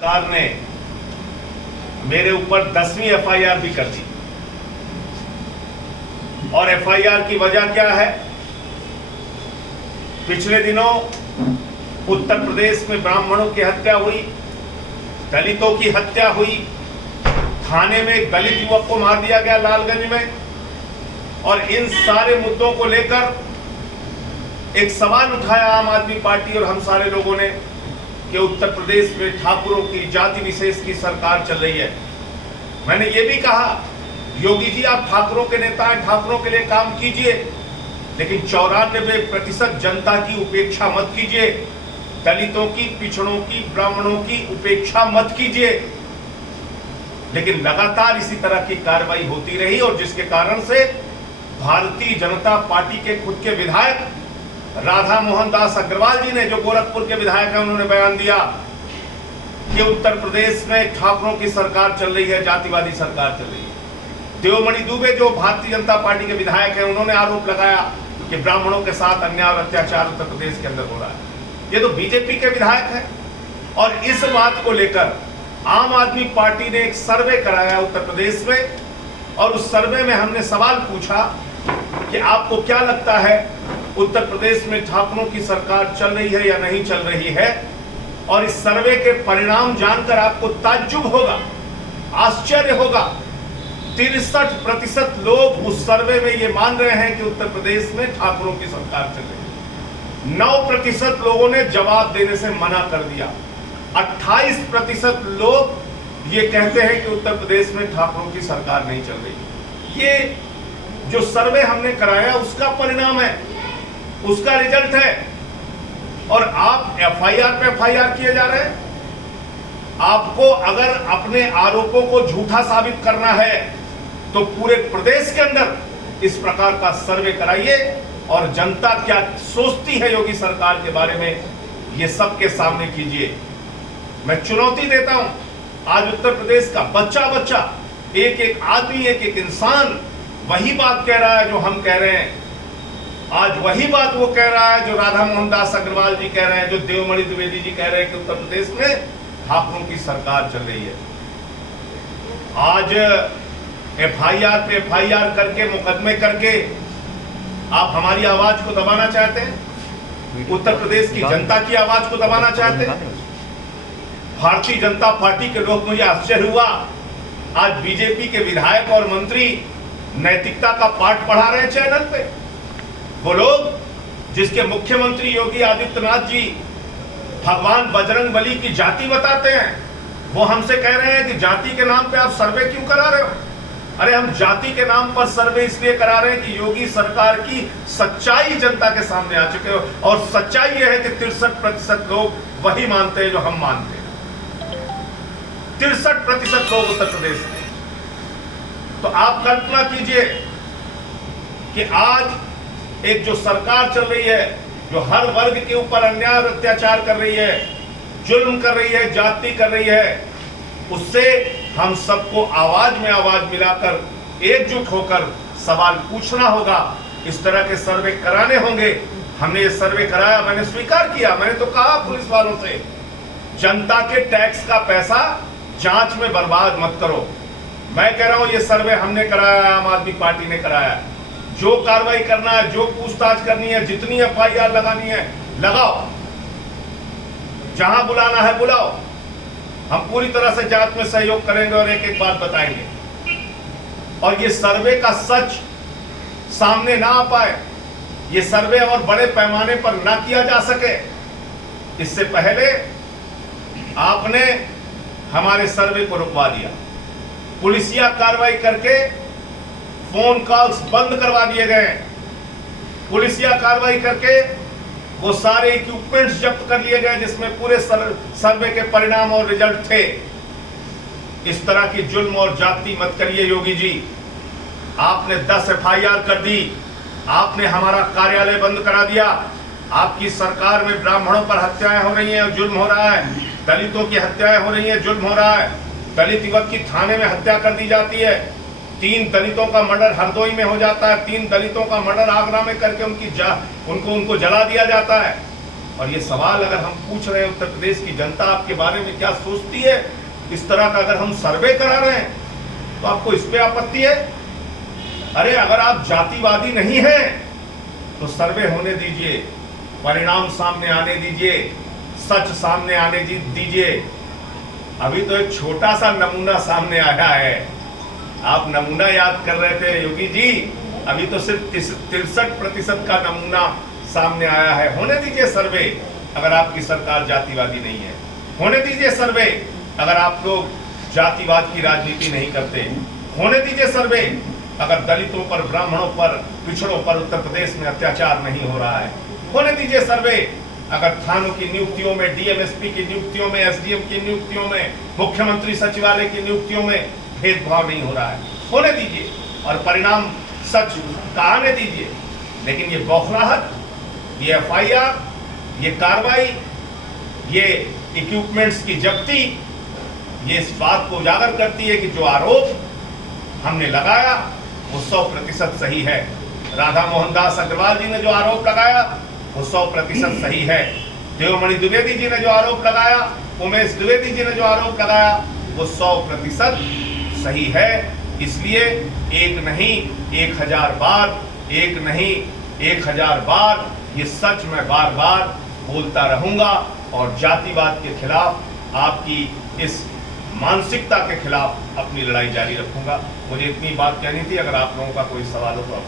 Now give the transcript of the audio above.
सरकार ने मेरे ऊपर 10वीं एफआईआर भी कर दी। और एफआईआर की वजह क्या है? पिछले दिनों उत्तर प्रदेश में ब्राह्मणों की हत्या हुई, दलितों की हत्या हुई, थाने में एक दलित युवक को मार दिया गया लालगंज में। और इन सारे मुद्दों को लेकर एक सवाल उठाया आम आदमी पार्टी और हम सारे लोगों ने कि उत्तर प्रदेश में ठाकुरों की जाति विशेष की सरकार चल रही है। मैंने ये भी कहा, योगी जी आप ठाकुरों के नेता हैं, ठाकुरों के लिए काम कीजिए, लेकिन 94% जनता की उपेक्षा मत कीजिए, दलितों की, पिछड़ों की, ब्राह्मणों की उपेक्षा मत कीजिए। लेकिन लगातार इसी तरह की कार्रवाई होती रही और जिसके कारण से भारतीय जनता पार्टी के खुद के विधायक राधा मोहन दास अग्रवाल जी ने, जो गोरखपुर के विधायक हैं, उन्होंने बयान दिया कि उत्तर प्रदेश में ठाकुरों की सरकार चल रही है, जातिवादी सरकार चल रही है। देवमणि दुबे जो भारतीय जनता पार्टी के विधायक हैं, उन्होंने आरोप लगाया कि ब्राह्मणों के साथ अन्याय और अत्याचार उत्तर प्रदेश के अंदर हो रहा है। ये तो बीजेपी के विधायक हैं। और इस बात को लेकर आम आदमी पार्टी ने एक सर्वे कराया उत्तर प्रदेश में, और उस सर्वे में हमने सवाल पूछा कि आपको क्या लगता है उत्तर प्रदेश में ठाकुरों की सरकार चल रही है या नहीं चल रही है? और इस सर्वे के परिणाम जानकर आपको ताज्जुब होगा, आश्चर्य होगा। 63% लोग उस सर्वे में ये मान रहे हैं कि उत्तर प्रदेश में ठाकुरों की सरकार चल रही है। 9% लोगों ने जवाब देने से मना कर दिया। 28% लोग ये कहते हैं कि उत्तर प्रदेश में ठाकुरों की सरकार नहीं चल रही। ये जो सर्वे हमने कराया उसका परिणाम है, उसका रिजल्ट है। और आप एफआईआर पे एफआईआर किए जा रहे हैं। आपको अगर अपने आरोपों को झूठा साबित करना है तो पूरे प्रदेश के अंदर इस प्रकार का सर्वे कराइए और जनता क्या सोचती है योगी सरकार के बारे में, ये सबके सामने कीजिए। मैं चुनौती देता हूं, आज उत्तर प्रदेश का बच्चा बच्चा, एक एक आदमी, एक एक इंसान वही बात कह रहा है जो हम कह रहे हैं। आज वही बात वो कह रहा है जो राधा मोहन दास अग्रवाल जी कह रहे हैं, जो देवमणि द्विवेदी जी कह रहे हैं कि उत्तर प्रदेश में ठाकुरों की सरकार चल रही है। आज एफआईआर पे एफआईआर करके, मुकदमे करके आप हमारी आवाज को दबाना चाहते हैं, उत्तर प्रदेश की जनता की आवाज को दबाना चाहते हैं। भारतीय जनता पार्टी के लोग, मुझे आश्चर्य हुआ, आज बीजेपी के विधायक और मंत्री नैतिकता का पाठ पढ़ा रहे हैं चैनल पे। वो लोग जिसके मुख्यमंत्री योगी आदित्यनाथ जी भगवान बजरंगबली की जाति बताते हैं, वो हमसे कह रहे हैं कि जाति के नाम पे आप सर्वे क्यों करा रहे हो? अरे हम जाति के नाम पर सर्वे इसलिए करा रहे हैं कि योगी सरकार की सच्चाई जनता के सामने आ चुके हो। और सच्चाई यह है कि 63% लोग वही मानते हैं जो हम मानते हैं। 63% लोग उत्तर प्रदेश में। तो आप कल्पना कीजिए कि आज एक जो सरकार चल रही है, जो हर वर्ग के ऊपर अन्याय और अत्याचार कर रही है, जुल्म कर रही है, जाति कर रही है, उससे हम सबको आवाज में आवाज मिलाकर एकजुट होकर सवाल पूछना होगा। इस तरह के सर्वे कराने होंगे। हमने ये सर्वे कराया, मैंने स्वीकार किया, मैंने तो कहा पुलिस वालों से, जनता के टैक्स का पैसा जांच में बर्बाद मत करो। मैं कह रहा हूं ये सर्वे हमने कराया, आम आदमी पार्टी ने कराया। जो कार्रवाई करना है, जो पूछताछ करनी है, जितनी एफआईआर लगानी है लगाओ, जहां बुलाना है बुलाओ। हम पूरी तरह से जांच में सहयोग करेंगे और एक एक बात बताएंगे। और ये सर्वे का सच सामने ना आ पाए, ये सर्वे और बड़े पैमाने पर ना किया जा सके, इससे पहले आपने हमारे सर्वे को रुकवा दिया। पुलिसिया कार्रवाई करके फोन कॉल्स बंद करवा दिए गए। पुलिसिया कार्रवाई करके वो सारे इक्विपमेंट्स जब्त कर लिए गए जिसमें पूरे सर्वे के परिणाम और रिजल्ट थे। इस तरह की जुल्म और जाति मत करिए योगी जी। आपने 10 एफआईआर कर दी, आपने हमारा कार्यालय बंद करा दिया। आपकी सरकार में ब्राह्मणों पर हत्याएं हो रही हैं और जुल्म हो रहा है, दलितों की हत्याएं हो रही हैं, जुल्म हो रहा है। दलित युवक की थाने में हत्या कर दी जाती है। 3 दलितों का मर्डर हरदोई में हो जाता है, 3 दलितों का मर्डर आगरा में करके उनको जला दिया जाता है। और ये सवाल अगर हम पूछ रहे हैं उत्तर प्रदेश की जनता आपके बारे में क्या सोचती है, इस तरह का अगर हम सर्वे करा रहे हैं तो आपको इस पे आपत्ति है? अरे अगर आप जातिवादी नहीं हैं तो सर्वे होने दीजिए, परिणाम सामने आने दीजिए, सच सामने आने दीजिए। अभी तो एक छोटा सा नमूना सामने आया है। आप नमूना याद कर रहे थे योगी जी, अभी तो सिर्फ 63% का नमूना सामने आया है। होने दीजिए सर्वे अगर आपकी सरकार जातिवादी नहीं है, होने दीजिए सर्वे अगर आप लोग जातिवाद की राजनीति नहीं करते, होने दीजिए सर्वे अगर दलितों पर, ब्राह्मणों पर, पिछड़ों पर उत्तर प्रदेश में अत्याचार नहीं हो रहा है, होने दीजिए सर्वे अगर थानों की नियुक्तियों में, डीएमएसपी की नियुक्तियों में, एसडीएम की नियुक्तियों में, मुख्यमंत्री सचिवालय की नियुक्तियों में भेदभाव नहीं हो रहा है, होने दीजिए और परिणाम सच का आने दीजिए। लेकिन ये बौखलाहट, ये एफआईआर, ये कार्रवाई, ये इक्विपमेंट्स की जब्ती, ये इस बात को उजागर करती है कि जो आरोप हमने लगाया वो 100% सही है। राधा मोहन दास अग्रवाल जी ने जो आरोप लगाया वो 100% सही है। देवमणि द्विवेदी जी ने जो आरोप लगाया, उमेश द्विवेदी जी ने जो आरोप लगाया वो 100% सही है। इसलिए एक नहीं 1000 बार, एक नहीं 1000 बार ये सच मैं बार बार बोलता रहूंगा और जातिवाद के खिलाफ, आपकी इस मानसिकता के खिलाफ अपनी लड़ाई जारी रखूंगा। मुझे इतनी बात कहनी थी। अगर आप लोगों का कोई सवाल हो तो आप